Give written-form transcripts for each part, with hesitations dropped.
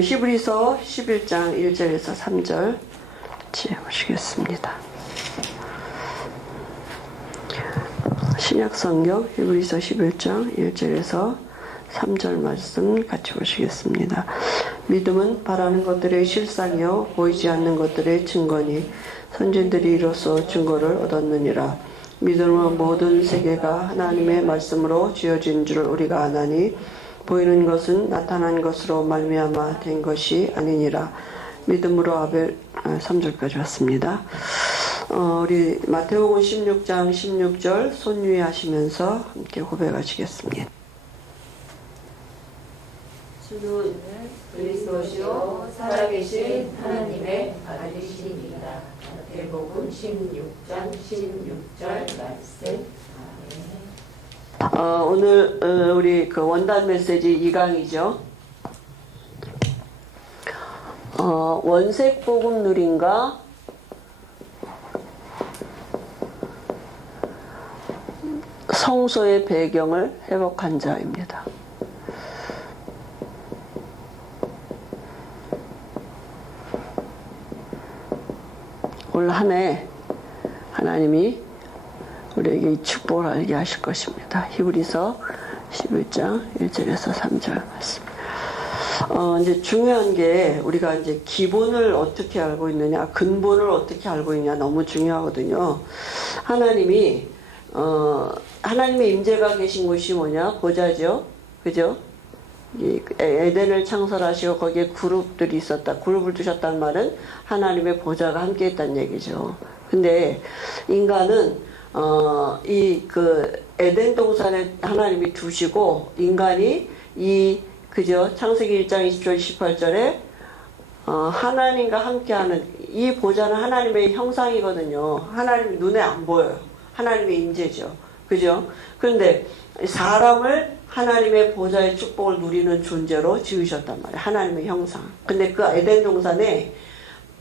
히브리서 11장 1절에서 3절 보시겠습니다. 신약성경 히브리서 11장 1절에서 3절 말씀 같이 보시겠습니다. 믿음은 바라는 것들의 실상이요 보이지 않는 것들의 증거니 선진들이 이로써 증거를 얻었느니라. 믿음은 모든 세계가 하나님의 말씀으로 지어진 줄 우리가 아나니 보이는 것은 나타난 것으로 말미암아 된 것이 아니니라. 믿음으로 아벨 3절까지 왔습니다. 우리 마태복음 16장 16절 손유의 하시면서 함께 고백하시겠습니다. 주는 그리스도시요 살아계신 하나님의 아들이십니다. 마태복음 16장 16절 말씀. 오늘 우리 그 원단 메시지 2강이죠. 원색 복음 누린가 성소의 배경을 회복한 자입니다. 올 한 해 하나님이 우리에게 이 축복을 알게 하실 것입니다. 히브리서 11장 1절에서 3절 말씀. 이제 중요한 게 우리가 이제 기본을 어떻게 알고 있느냐, 근본을 어떻게 알고 있냐 너무 중요하거든요. 하나님의 임재가 계신 곳이 뭐냐? 보좌죠. 그죠? 이 에덴을 창설하시고 거기에 그룹들이 있었다. 그룹을 두셨단 말은 하나님의 보좌가 함께 했다는 얘기죠. 근데 인간은 에덴 동산에 하나님이 두시고 인간이 그죠? 창세기 1장 20절 28절에 하나님과 함께하는 이 보좌는 하나님의 형상이거든요. 하나님 눈에 안 보여요. 하나님의 임재죠. 그죠? 그런데 사람을 하나님의 보좌의 축복을 누리는 존재로 지으셨단 말이에요. 하나님의 형상. 근데 그 에덴 동산에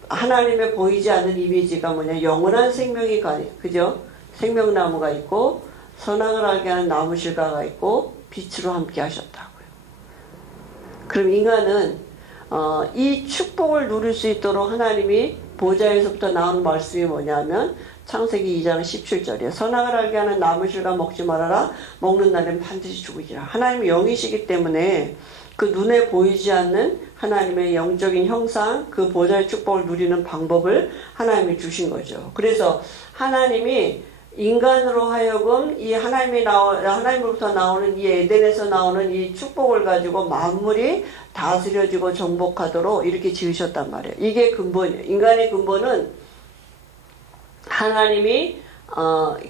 하나님의 보이지 않는 이미지가 뭐냐? 영원한 생명이 그죠? 생명나무가 있고 선악을 알게 하는 나무실과가 있고 빛으로 함께 하셨다고요. 그럼 인간은 이 축복을 누릴 수 있도록 하나님이 보좌에서부터 나오는 말씀이 뭐냐면 창세기 2장 17절이에요. 선악을 알게 하는 나무실과 먹지 말아라. 먹는 날엔 반드시 죽으리라. 하나님이 영이시기 때문에 그 눈에 보이지 않는 하나님의 영적인 형상, 그 보좌의 축복을 누리는 방법을 하나님이 주신 거죠. 그래서 하나님이 인간으로 하여금 이 하나님으로부터 나오는 이 에덴에서 나오는 이 축복을 가지고 만물이 다스려지고 정복하도록 이렇게 지으셨단 말이에요. 이게 근본이에요. 인간의 근본은 하나님이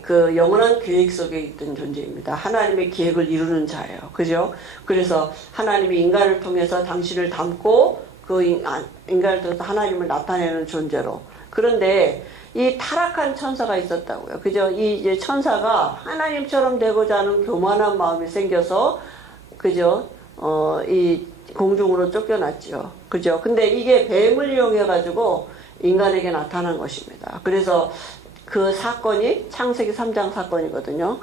그 영원한 계획 속에 있던 존재입니다. 하나님의 계획을 이루는 자예요. 그죠? 그래서 하나님이 인간을 통해서 당신을 담고 그 인간을 통해서 하나님을 나타내는 존재로. 그런데 이 타락한 천사가 있었다고요. 그죠? 이제 천사가 하나님처럼 되고자 하는 교만한 마음이 생겨서, 그죠? 이 공중으로 쫓겨났죠. 그죠? 근데 이게 뱀을 이용해가지고 인간에게 나타난 것입니다. 그래서 그 사건이 창세기 3장 사건이거든요.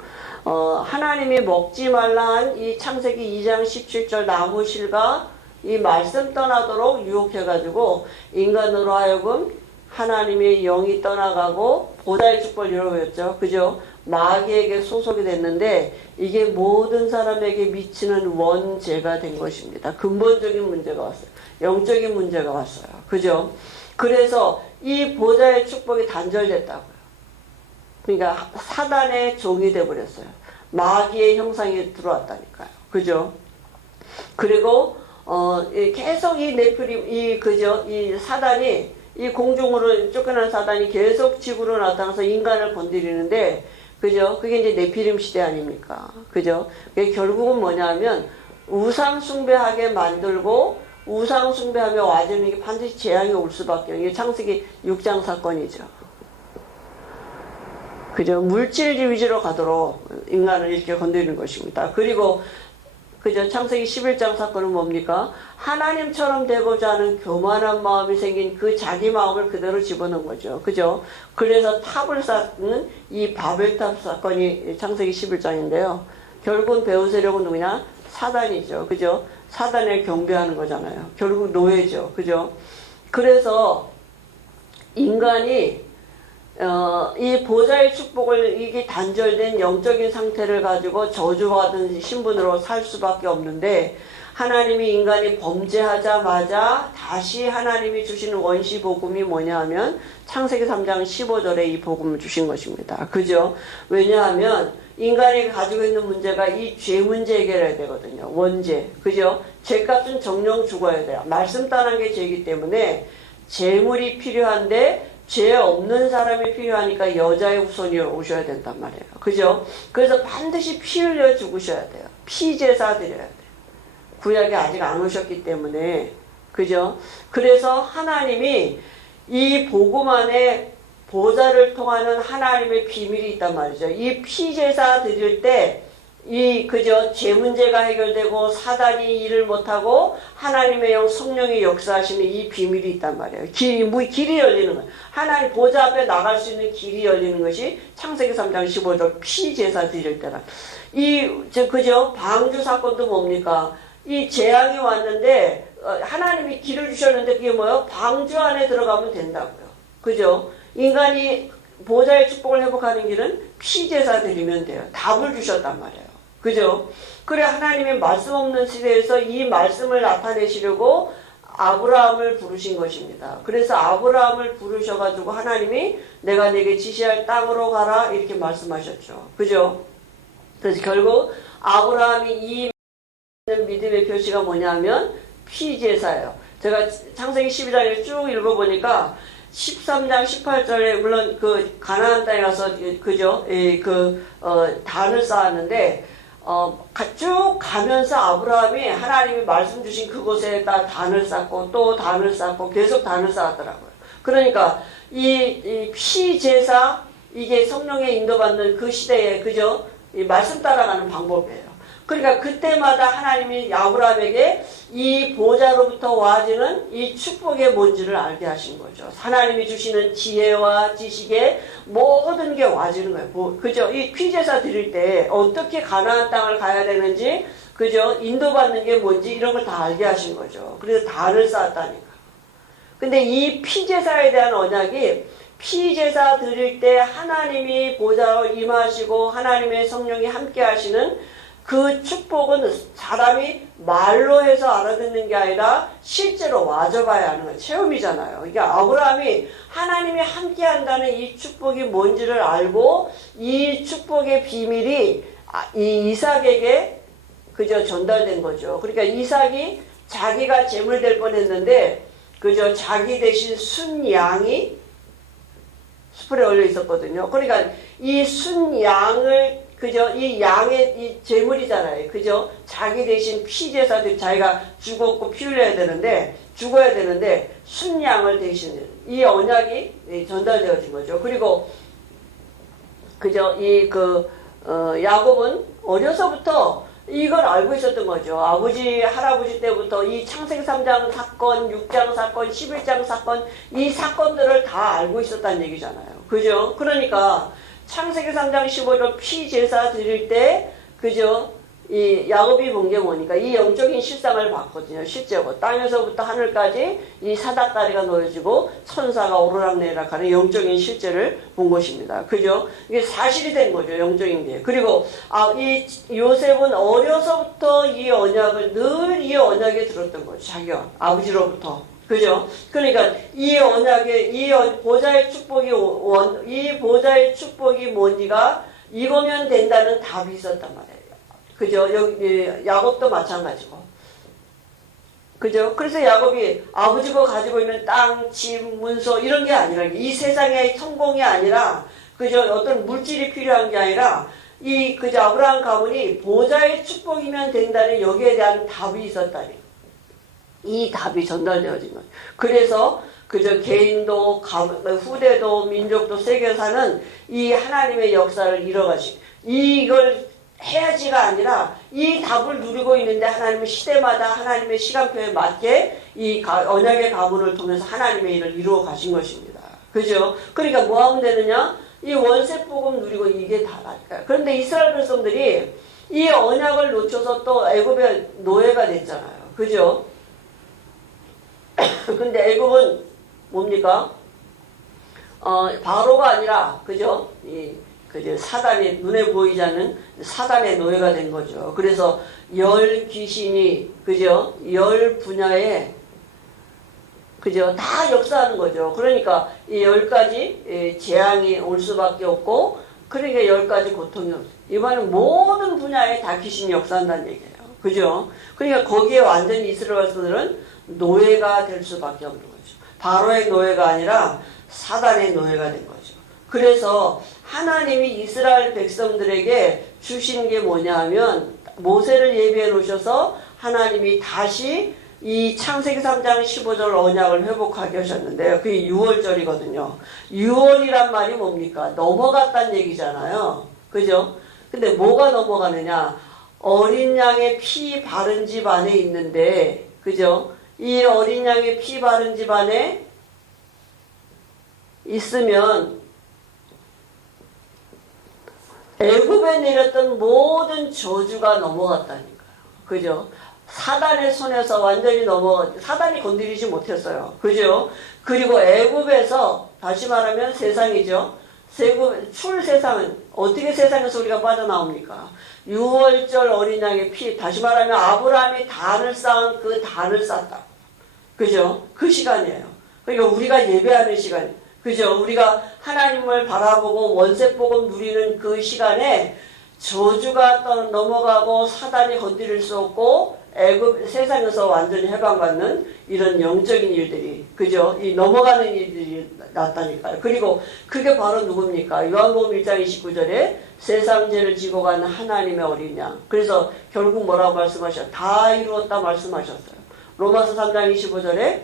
하나님이 먹지 말라한 이 창세기 2장 17절 나무실과 이 말씀 떠나도록 유혹해가지고 인간으로 하여금 하나님의 영이 떠나가고 보좌의 축복을 잃어버렸죠. 그죠? 마귀에게 소속이 됐는데 이게 모든 사람에게 미치는 원죄가 된 것입니다. 근본적인 문제가 왔어요. 영적인 문제가 왔어요. 그죠? 그래서 이 보좌의 축복이 단절됐다고요. 그러니까 사단의 종이 되어버렸어요. 마귀의 형상이 들어왔다니까요. 그죠? 그리고 계속 이 네피림 그죠? 이 사단이 이 공중으로 쫓겨난 사단이 계속 지구로 나타나서 인간을 건드리는데, 그죠? 그게 이제 네피림 시대 아닙니까? 그죠? 그게 결국은 뭐냐면 우상 숭배하게 만들고 우상 숭배하며 와주는 게 반드시 재앙이 올 수밖에 없어요. 이게 창세기 6장 사건이죠. 그죠? 물질 위주로 가도록 인간을 이렇게 건드리는 것입니다. 그리고 그죠? 창세기 11장 사건은 뭡니까? 하나님처럼 되고자 하는 교만한 마음이 생긴 그 자기 마음을 그대로 집어넣은 거죠. 그죠? 그래서 탑을 쌓는 이 바벨탑 사건이 창세기 11장인데요. 결국은 배후 세력은 누구냐? 사단이죠. 그죠? 사단에 경배하는 거잖아요. 결국 노예죠. 그죠? 그래서 인간이 이 보좌의 축복을 이게 단절된 영적인 상태를 가지고 저주받은 신분으로 살 수밖에 없는데 하나님이 인간이 범죄하자마자 다시 하나님이 주시는 원시 복음이 뭐냐 하면 창세기 3장 15절에 이 복음을 주신 것입니다. 그죠? 왜냐하면 인간이 가지고 있는 문제가 이 죄 문제 해결해야 되거든요. 원죄. 그죠? 죄값은 정령 죽어야 돼요. 말씀 따는 게 죄이기 때문에 재물이 필요한데 죄 없는 사람이 필요하니까 여자의 후손이 오셔야 된단 말이에요. 그죠? 그래서 반드시 피 흘려 죽으셔야 돼요. 피제사 드려야 돼요. 구약이 아직 안 오셨기 때문에. 그죠? 그래서 하나님이 이 복음 안에 보좌를 통하는 하나님의 비밀이 있단 말이죠. 이 피제사 드릴 때 그죠? 죄 문제가 해결되고 사단이 일을 못하고 하나님의 영 성령이 역사하시는 이 비밀이 있단 말이에요. 길이 열리는 거예요. 하나님 보좌 앞에 나갈 수 있는 길이 열리는 것이 창세기 3장 15절 피제사 드릴 때라. 그죠? 방주 사건도 뭡니까? 이 재앙이 왔는데 하나님이 길을 주셨는데 그게 뭐예요? 방주 안에 들어가면 된다고요. 그죠? 인간이 보좌의 축복을 회복하는 길은 피제사 드리면 돼요. 답을 주셨단 말이에요. 그죠? 그래 하나님의 말씀 없는 시대에서 이 말씀을 나타내시려고 아브라함을 부르신 것입니다. 그래서 아브라함을 부르셔가지고 하나님이 내가 내게 지시할 땅으로 가라 이렇게 말씀하셨죠. 그죠? 그래서 결국 아브라함이 이 믿음의 표시가 뭐냐면 피제사예요. 제가 창세기 12장을 쭉 읽어보니까 13장 18절에 물론 그 가나안 땅에 가서 그죠? 단을 쌓았는데 쭉 가면서 아브라함이 하나님이 말씀 주신 그곳에다 단을 쌓고 또 단을 쌓고 계속 단을 쌓았더라고요. 그러니까 이 피제사 이게 성령의 인도받는 그 시대에 그죠? 이 말씀 따라가는 방법이에요. 그러니까 그때마다 하나님이 아브라함에게 이 보좌로부터 와지는 이 축복의 뭔지를 알게 하신 거죠. 하나님이 주시는 지혜와 지식의 모든 게 와지는 거예요. 그죠? 이 피제사 드릴 때 어떻게 가나안 땅을 가야 되는지, 그죠? 인도받는 게 뭔지 이런 걸 다 알게 하신 거죠. 그래서 단을 쌓았다니까. 근데 이 피제사에 대한 언약이 피제사 드릴 때 하나님이 보좌로 임하시고 하나님의 성령이 함께 하시는 그 축복은 사람이 말로 해서 알아듣는 게 아니라 실제로 와줘봐야 하는 거예요. 체험이잖아요. 그러니까 아브라함이 하나님이 함께 한다는 이 축복이 뭔지를 알고 이 축복의 비밀이 이 이삭에게 그저 전달된 거죠. 그러니까 이삭이 자기가 제물 될 뻔했는데 그저 자기 대신 순양이 숯불에 올려 있었거든요. 그러니까 이 순양을 그죠? 이 양의 이 제물이잖아요. 그죠? 자기 대신 피제사들 자기가 죽었고 피 흘려야 되는데 죽어야 되는데 순양을 대신 이 언약이 전달되어진 거죠. 그리고 그죠? 야곱은 어려서부터 이걸 알고 있었던 거죠. 아버지, 할아버지 때부터 이 창세기 3장 사건, 6장 사건, 11장 사건 이 사건들을 다 알고 있었다는 얘기잖아요. 그죠? 그러니까 창세기 3장 15절 피제사 드릴 때 그죠? 이 야곱이 본 게 뭐니까 이 영적인 실상을 봤거든요. 실제로 땅에서부터 하늘까지 이 사닥다리가 놓여지고 천사가 오르락내리락하는 영적인 실제를 본 것입니다. 그죠? 이게 사실이 된 거죠. 영적인 게. 그리고 이 요셉은 어려서부터 이 언약을 늘 이 언약에 들었던 거죠. 자기가 아버지로부터. 그죠? 그러니까 이 언약의 보좌의 축복이 이 보좌의 축복이 뭔지가 이거면 된다는 답이 있었단 말이에요. 그죠? 여기 야곱도 마찬가지고. 그죠? 그래서 야곱이 아버지가 가지고 있는 땅, 집, 문서 이런 게 아니라 이 세상의 성공이 아니라 그죠? 어떤 물질이 필요한 게 아니라 그죠? 아브라함 가문이 보좌의 축복이면 된다는 여기에 대한 답이 있었다니. 이 답이 전달되어진 거예요. 그래서 그저 개인도 후대도 민족도 세계사는 이 하나님의 역사를 이뤄가시고 이걸 해야지가 아니라 이 답을 누리고 있는데 하나님은 시대마다 하나님의 시간표에 맞게 이 언약의 가문을 통해서 하나님의 일을 이루어 가신 것입니다. 그죠? 그러니까 뭐 하면 되느냐? 이 원색 복음 누리고 이게 다라니까요. 그런데 이스라엘 백성들이 이 언약을 놓쳐서 또 애굽의 노예가 됐잖아요. 그죠? 근데 애굽은 뭡니까? 바로가 아니라, 그죠? 그죠? 사단의, 눈에 보이지 않는 사단의 노예가 된 거죠. 그래서 열 귀신이, 그죠? 열 분야에, 그죠? 다 역사하는 거죠. 그러니까 이 10가지 재앙이 올 수밖에 없고, 그러니까 10가지 고통이 없어요. 이번엔 모든 분야에 다 귀신이 역사한다는 얘기예요. 그죠? 그러니까 거기에 완전히 이스라엘 백성들은 노예가 될 수밖에 없는 거죠. 바로의 노예가 아니라 사단의 노예가 된 거죠. 그래서 하나님이 이스라엘 백성들에게 주신 게 뭐냐 하면 모세를 예비해 놓으셔서 하나님이 다시 이 창세기 3장 15절 언약을 회복하게 하셨는데요. 그게 6월절이거든요. 6월이란 말이 뭡니까? 넘어갔다는 얘기잖아요. 그죠? 근데 뭐가 넘어가느냐? 어린 양의 피 바른 집 안에 있는데, 그죠? 이 어린 양의 피 바른 집 안에 있으면 애굽에 내렸던 모든 저주가 넘어갔다니까요. 그죠? 사단의 손에서 완전히 사단이 건드리지 못했어요. 그죠? 그리고 애굽에서 다시 말하면 세상이죠. 출 세상은 어떻게 세상에서 우리가 빠져나옵니까? 6월절 어린 양의 피, 다시 말하면 아브라함이 단을 쌓은 그 단을 쌓다. 그죠? 그 시간이에요. 그러니까 우리가 예배하는 시간, 그죠? 우리가 하나님을 바라보고 원색복음 누리는 그 시간에 저주가 넘어가고 사단이 건드릴 수 없고 애굽 세상에서 완전히 해방받는 이런 영적인 일들이, 그죠? 이 넘어가는 일들이 났다니까요. 그리고 그게 바로 누굽니까? 요한복음 1장 29절에 세상 죄를 지고 가는 하나님의 어린 양. 그래서 결국 뭐라고 말씀하셨어요? 다 이루었다 말씀하셨어요. 로마서 3장 25절에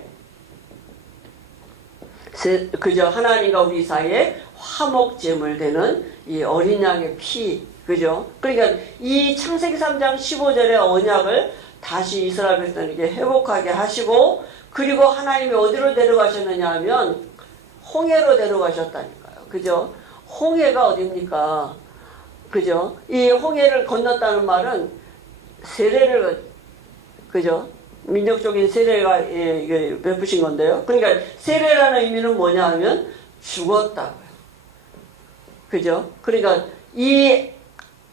그저 하나님과 우리 사이에 화목제물 되는 이 어린 양의 피, 그죠? 그러니까 이 창세기 3장 15절의 언약을 다시 이스라엘 백성에게 회복하게 하시고, 그리고 하나님이 어디로 데려가셨느냐 하면 홍해로 데려가셨다니까요. 그죠? 홍해가 어딥니까? 그죠? 이 홍해를 건넜다는 말은 세례를, 그죠? 민족적인 세례가 이게 베푸신 건데요. 그러니까 세례라는 의미는 뭐냐 하면 죽었다고요. 그죠? 그러니까 이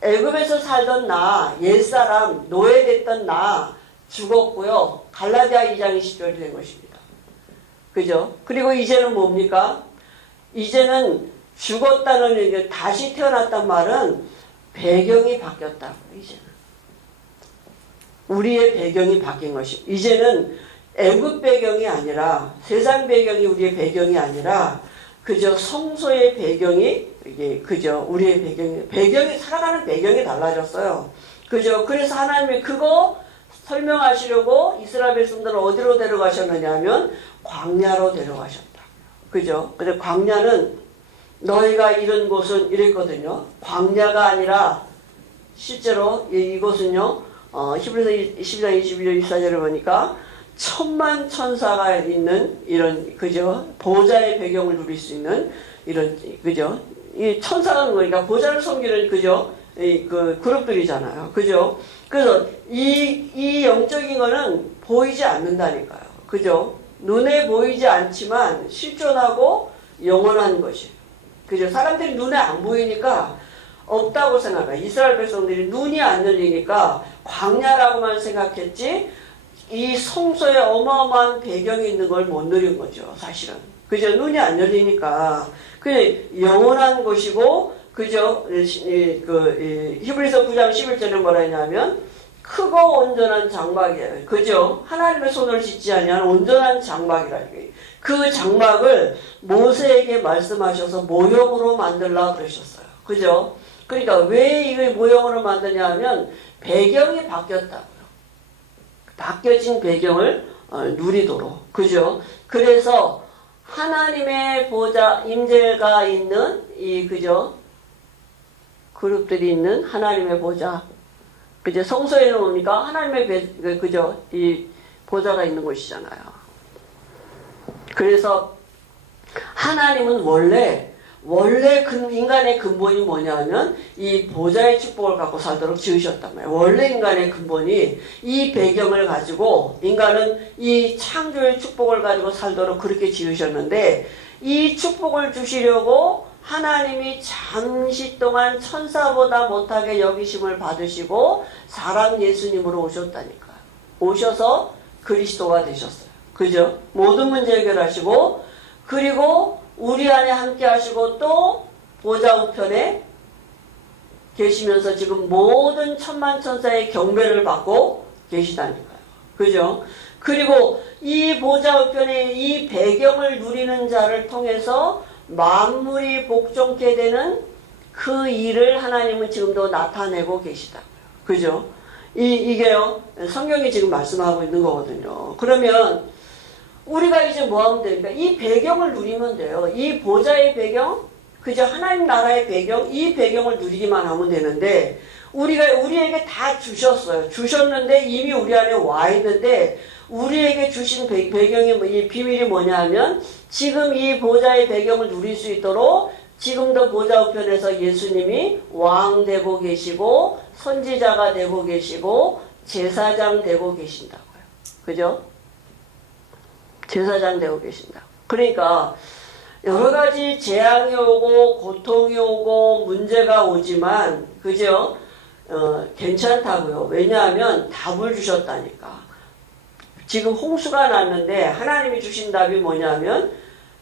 애굽에서 살던 나, 옛사람, 노예됐던 나 죽었고요. 갈라디아 2장 20절이 된 것입니다. 그죠? 그리고 이제는 뭡니까? 이제는 죽었다는 얘기, 다시 태어났단 말은 배경이 바뀌었다고, 이제는. 우리의 배경이 바뀐 것입니다. 이제는 애굽 배경이 아니라, 세상 배경이 우리의 배경이 아니라, 그저 성소의 배경이, 이게, 그저 우리의 배경이, 살아가는 배경이 달라졌어요. 그죠? 그래서 하나님이 그거 설명하시려고 이스라엘 백성들을 어디로 데려가셨느냐 하면 광야로 데려가셨다. 그죠? 근데 광야는 너희가 이런 곳은 이랬거든요. 광야가 아니라 실제로 이곳은요, 히브리서 12장 22절 24절을 보니까 천만 천사가 있는 이런, 그죠? 보좌의 배경을 누릴 수 있는 이런, 그죠? 이 천사가 그러니까 보좌를 섬기는, 그죠? 그 그룹들이잖아요. 그죠? 그래서 이 영적인 거는 보이지 않는다니까요. 그죠? 눈에 보이지 않지만 실존하고 영원한 것이에요. 그죠? 사람들이 눈에 안 보이니까 없다고 생각해요. 이스라엘 백성들이 눈이 안 열리니까 광야라고만 생각했지 이 성소에 어마어마한 배경이 있는 걸 못 누린 거죠, 사실은. 그죠? 눈이 안 열리니까. 그 영원한 곳이고, 그죠? 히브리서 9장 11절에 뭐라 했냐면, 크고 온전한 장막이에요. 그죠? 하나님의 손을 씻지 아니한 온전한 장막이라. 그 장막을 모세에게 말씀하셔서 모형으로 만들라 그러셨어요. 그죠? 그러니까 왜 이걸 모형으로 만드냐 하면, 배경이 바뀌었다고요. 바뀌어진 배경을 누리도록. 그죠? 그래서 하나님의 보좌, 임재가 있는 그죠? 그룹들이 있는 하나님의 보좌. 그죠? 성소에는 뭡니까? 하나님의 그죠? 이 보좌가 있는 곳이잖아요. 그래서 하나님은 원래 원래 인간의 근본이 뭐냐면 이 보좌의 축복을 갖고 살도록 지으셨단 말이에요. 원래 인간의 근본이 이 배경을 가지고 인간은 이 창조의 축복을 가지고 살도록 그렇게 지으셨는데 이 축복을 주시려고 하나님이 잠시 동안 천사보다 못하게 여기심을 받으시고 사람 예수님으로 오셨다니까요. 오셔서 그리스도가 되셨어요. 그죠? 모든 문제 해결하시고 그리고 우리 안에 함께 하시고 또 보좌 우편에 계시면서 지금 모든 천만천사의 경배를 받고 계시다니까요. 그죠? 그리고 이 보좌 우편의 이 배경을 누리는 자를 통해서 만물이 복종케 되는 그 일을 하나님은 지금도 나타내고 계시다고요. 그죠? 이게요, 성경이 지금 말씀하고 있는 거거든요. 그러면 우리가 이제 뭐 하면 됩니까? 이 배경을 누리면 돼요. 이 보좌의 배경, 그저 하나님 나라의 배경, 이 배경을 누리기만 하면 되는데, 우리에게 다 주셨어요. 주셨는데, 이미 우리 안에 와 있는데, 우리에게 주신 배경이, 이 비밀이 뭐냐 하면, 지금 이 보좌의 배경을 누릴 수 있도록, 지금도 보좌 우편에서 예수님이 왕 되고 계시고, 선지자가 되고 계시고, 제사장 되고 계신다고요. 그죠? 제사장 되고 계신다. 그러니까 여러 가지 재앙이 오고 고통이 오고 문제가 오지만 그죠? 괜찮다고요. 왜냐하면 답을 주셨다니까. 지금 홍수가 났는데 하나님이 주신 답이 뭐냐면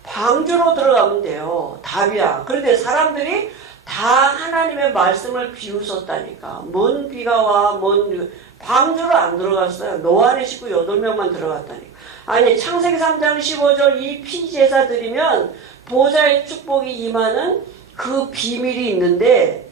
방주로 들어가면 돼요. 답이야. 그런데 사람들이 다 하나님의 말씀을 비웃었다니까. 뭔 비가 와, 뭔 방주로 안 들어갔어요. 노아의 식구 8명만 들어갔다니까. 아니 창세기 3장 15절 이 피제사 드리면 보좌의 축복이 임하는 그 비밀이 있는데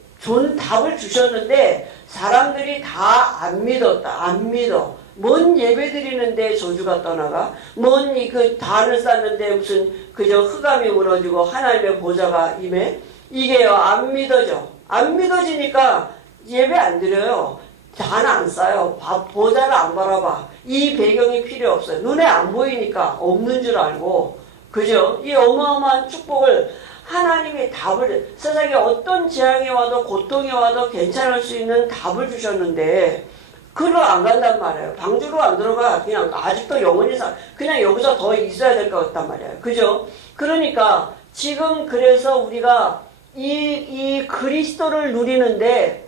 답을 주셨는데 사람들이 다 안 믿었다. 안 믿어. 뭔 예배 드리는데 저주가 떠나가? 뭔 그 단을 쌓는데 무슨 그저 흑암이 무너지고 하나님의 보좌가 임해? 이게요 안 믿어져. 안 믿어지니까 예배 안 드려요. 단 안 쌓여. 보좌를 안 바라봐. 이 배경이 필요 없어요. 눈에 안 보이니까 없는 줄 알고. 그죠? 이 어마어마한 축복을 하나님이 답을, 세상에 어떤 재앙이 와도 고통이 와도 괜찮을 수 있는 답을 주셨는데 그로 안 간단 말이에요. 방주로 안 들어가. 그냥 아직도 영원히 그냥 여기서 더 있어야 될 것 같단 말이에요. 그죠? 그러니까 지금 그래서 우리가 이 그리스도를 누리는데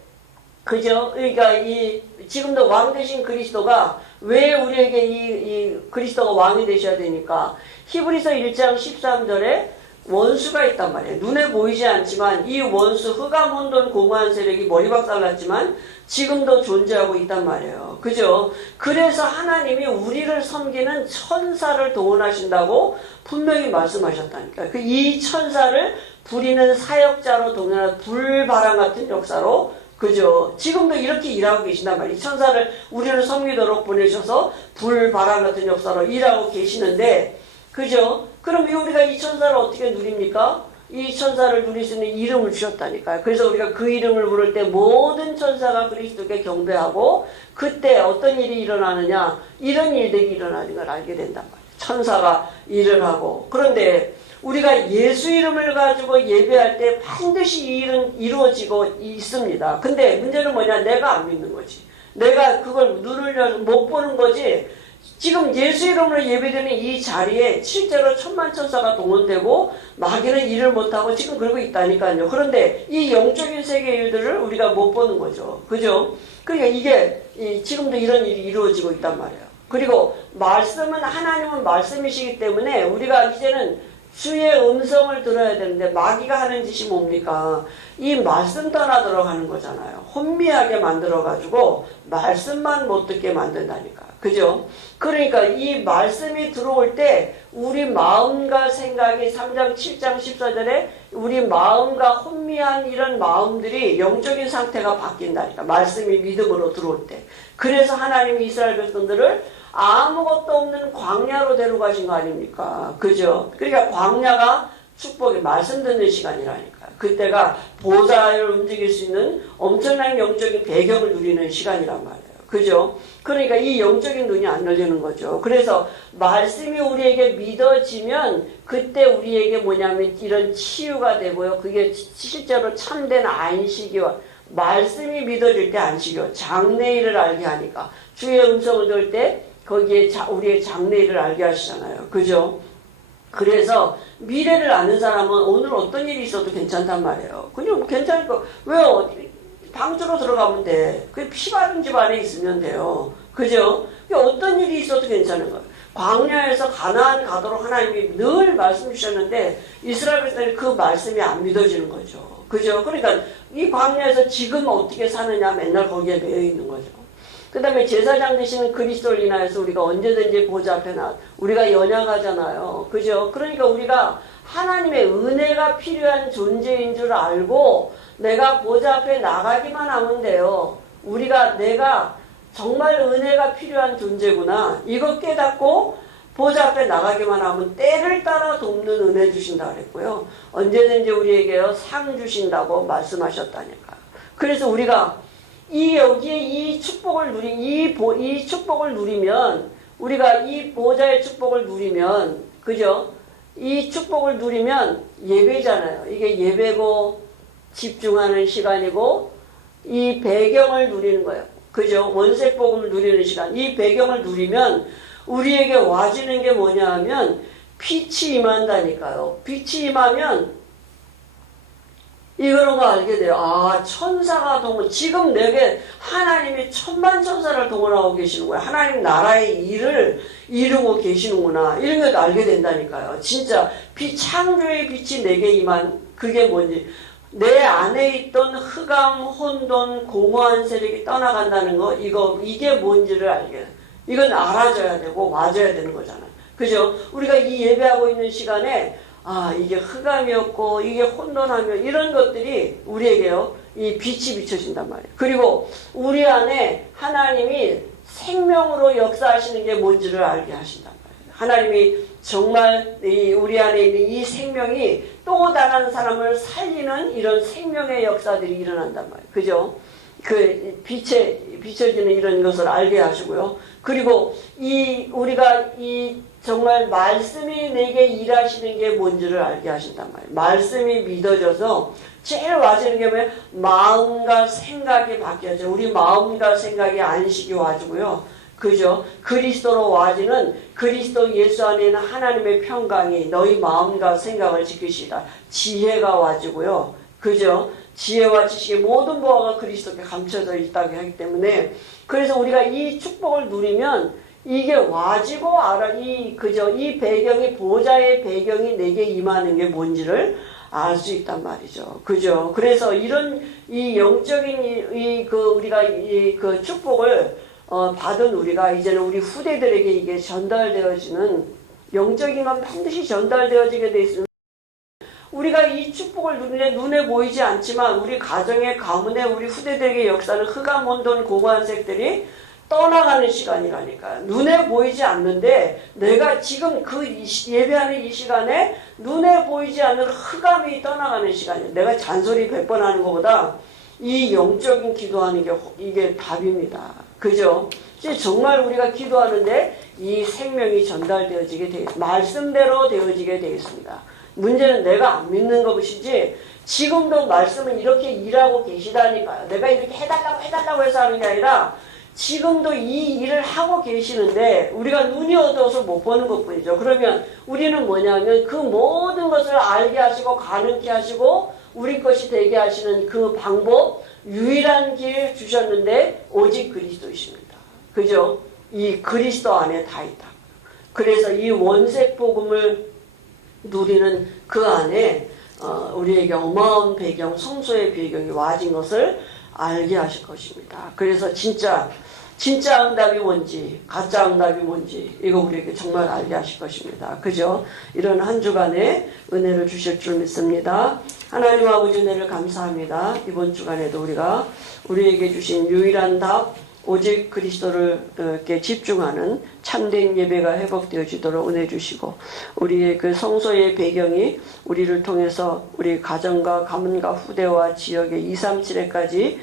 그죠? 그러니까 지금도 왕 되신 그리스도가 왜 우리에게 이 그리스도가 왕이 되셔야 되니까 히브리서 1장 13절에 원수가 있단 말이에요. 눈에 보이지 않지만 이 원수 흑암 혼돈 공허한 세력이 머리박살 났지만 지금도 존재하고 있단 말이에요. 그죠? 그래서 하나님이 우리를 섬기는 천사를 동원하신다고 분명히 말씀하셨다니까요. 이 천사를 부리는 사역자로 동원한 불바람 같은 역사로 그죠? 지금도 이렇게 일하고 계신단 말이에요. 이 천사를 우리를 섬기도록 보내셔서 불바람 같은 역사로 일하고 계시는데 그죠? 그럼 우리가 이 천사를 어떻게 누립니까? 이 천사를 누릴 수 있는 이름을 주셨다니까요. 그래서 우리가 그 이름을 부를 때 모든 천사가 그리스도께 경배하고 그때 어떤 일이 일어나느냐? 이런 일들이 일어나는 걸 알게 된단 말이에요. 천사가 일을 하고. 그런데 우리가 예수 이름을 가지고 예배할 때 반드시 이 일은 이루어지고 있습니다. 근데 문제는 뭐냐? 내가 안 믿는 거지. 내가 그걸 눈을 못 보는 거지. 지금 예수 이름으로 예배드리는 이 자리에 실제로 천만천사가 동원되고 마귀는 일을 못하고 지금 그러고 있다니까요. 그런데 이 영적인 세계의 일들을 우리가 못 보는 거죠. 그죠? 그러니까 이게 지금도 이런 일이 이루어지고 있단 말이에요. 그리고 말씀은 하나님은 말씀이시기 때문에 우리가 이제는 주의 음성을 들어야 되는데 마귀가 하는 짓이 뭡니까? 이 말씀 떠나도록 하는 거잖아요. 혼미하게 만들어가지고 말씀만 못 듣게 만든다니까. 그죠? 그러니까 이 말씀이 들어올 때 우리 마음과 생각이 3장 7장 14절에 우리 마음과 혼미한 이런 마음들이 영적인 상태가 바뀐다니까. 말씀이 믿음으로 들어올 때. 그래서 하나님이 이스라엘 백성들을 아무것도 없는 광야로 데려가신 거 아닙니까? 그죠? 그러니까 광야가 축복의 말씀 듣는 시간이라니까. 그때가 보좌를 움직일 수 있는 엄청난 영적인 배경을 누리는 시간이란 말이에요. 그죠? 그러니까 이 영적인 눈이 안 열리는 거죠. 그래서 말씀이 우리에게 믿어지면 그때 우리에게 뭐냐면 이런 치유가 되고요. 그게 실제로 참된 안식이와 말씀이 믿어질 때 안식이요. 장래일을 알게 하니까 주의 음성을 들을 때 거기에 우리의 장래일을 알게 하시잖아요. 그죠? 그래서 미래를 아는 사람은 오늘 어떤 일이 있어도 괜찮단 말이에요. 그냥 괜찮을까? 왜요? 방주로 들어가면 돼. 그 피 바른 집 안에 있으면 돼요. 그죠? 어떤 일이 있어도 괜찮은 거예요. 광야에서 가나안 가도록 하나님이 늘 말씀 주셨는데 이스라엘 백성들이 그 말씀이 안 믿어지는 거죠. 그죠? 그러니까 이 광야에서 지금 어떻게 사느냐 맨날 거기에 매여 있는 거죠. 그 다음에 제사장 되시는 그리스도를 인하여서 우리가 언제든지 보좌 앞에 우리가 연약하잖아요. 그죠? 그러니까 우리가 하나님의 은혜가 필요한 존재인 줄 알고 내가 보좌 앞에 나가기만 하면 돼요. 내가 정말 은혜가 필요한 존재구나. 이거 깨닫고 보좌 앞에 나가기만 하면 때를 따라 돕는 은혜 주신다 그랬고요. 언제든지 우리에게요 상 주신다고 말씀하셨다니까요. 그래서 우리가 여기에 이 축복을 이 축복을 누리면 우리가 이 보좌의 축복을 누리면 그죠? 이 축복을 누리면 예배잖아요. 이게 예배고 집중하는 시간이고 이 배경을 누리는 거예요. 그죠? 원색 복음을 누리는 시간. 이 배경을 누리면 우리에게 와지는 게 뭐냐 하면 빛이 임한다니까요. 빛이 임하면 이거는 거 알게 돼요. 아, 천사가 지금 내게 하나님이 천만 천사를 동원하고 계시는 거예요. 하나님 나라의 일을 이루고 계시는구나. 이런 걸 알게 된다니까요. 진짜 창조의 빛이 내게 임한 그게 뭔지. 내 안에 있던 흑암, 혼돈, 공허한 세력이 떠나간다는 거, 이게 뭔지를 알게 돼요. 이건 알아줘야 되고, 맞아야 되는 거잖아요. 그죠? 우리가 이 예배하고 있는 시간에, 이게 흑암이었고, 이게 혼돈하며, 이런 것들이 우리에게요, 이 빛이 비춰진단 말이에요. 그리고 우리 안에 하나님이 생명으로 역사하시는 게 뭔지를 알게 하신단 말이에요. 하나님이 정말 우리 안에 있는 이 생명이 또 다른 사람을 살리는 이런 생명의 역사들이 일어난단 말이에요. 그죠? 그 비춰지는 이런 것을 알게 하시고요. 그리고 우리가 정말 말씀이 내게 일하시는 게 뭔지를 알게 하신단 말이에요. 말씀이 믿어져서 제일 와지는 게 뭐예요? 마음과 생각이 바뀌어져. 우리 마음과 생각이 안식이 와지고요. 그죠? 그리스도로 와지는 그리스도 예수 안에 있는 하나님의 평강이 너희 마음과 생각을 지키시다. 지혜가 와지고요. 그죠? 지혜와 지식의 모든 보화가 그리스도께 감춰져 있다고 하기 때문에 그래서 우리가 이 축복을 누리면 이게 와지고 이 배경이 보좌의 배경이 내게 임하는 게 뭔지를 알 수 있단 말이죠. 그죠? 그래서 이런 영적인 우리가 그 축복을 받은 우리가 이제는 우리 후대들에게 이게 전달되어지는 영적인 건 반드시 전달되어지게 돼 있습니다. 우리가 이 축복을 눈에 보이지 않지만 우리 가정의 가문에 우리 후대들에게 역사는 흑암, 혼돈, 공허한 색들이 떠나가는 시간이라니까요. 눈에 보이지 않는데 내가 지금 예배하는 이 시간에 눈에 보이지 않는 흑암이 떠나가는 시간이에요. 내가 잔소리 100번 하는 것보다 이 영적인 기도하는 게 이게 답입니다. 그죠? 정말 우리가 기도하는데 이 생명이 전달되어지게 돼 있습니다. 말씀대로 되어지게 되어 있습니다. 문제는 내가 안 믿는 것이지 지금도 말씀은 이렇게 일하고 계시다니까요. 내가 이렇게 해달라고 해서 하는 게 아니라 지금도 이 일을 하고 계시는데 우리가 눈이 어두워서 못 보는 것뿐이죠. 그러면 우리는 뭐냐면 그 모든 것을 알게 하시고 가능케 하시고 우리 것이 되게 하시는 그 방법 유일한 길 주셨는데 오직 그리스도이십니다. 그죠? 이 그리스도 안에 다 있다. 그래서 이 원색 복음을 누리는 그 안에 우리에게 어마어마한 배경, 성소의 배경이 와진 것을 알게 하실 것입니다. 그래서 진짜 응답이 뭔지, 가짜 응답이 뭔지 이거 우리에게 정말 알게 하실 것입니다. 그죠? 이런 한 주간에 은혜를 주실 줄 믿습니다. 하나님 아버지 은혜를 감사합니다. 이번 주간에도 우리가 우리에게 주신 유일한 답, 오직 그리스도를 이렇게 집중하는 참된 예배가 회복되어지도록 은혜 주시고 우리의 그 성소의 배경이 우리를 통해서 우리 가정과 가문과 후대와 지역의 2, 3, 7회까지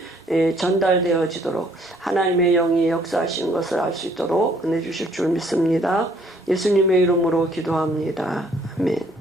전달되어지도록 하나님의 영이 역사하시는 것을 알 수 있도록 은혜 주실 줄 믿습니다. 예수님의 이름으로 기도합니다. 아멘.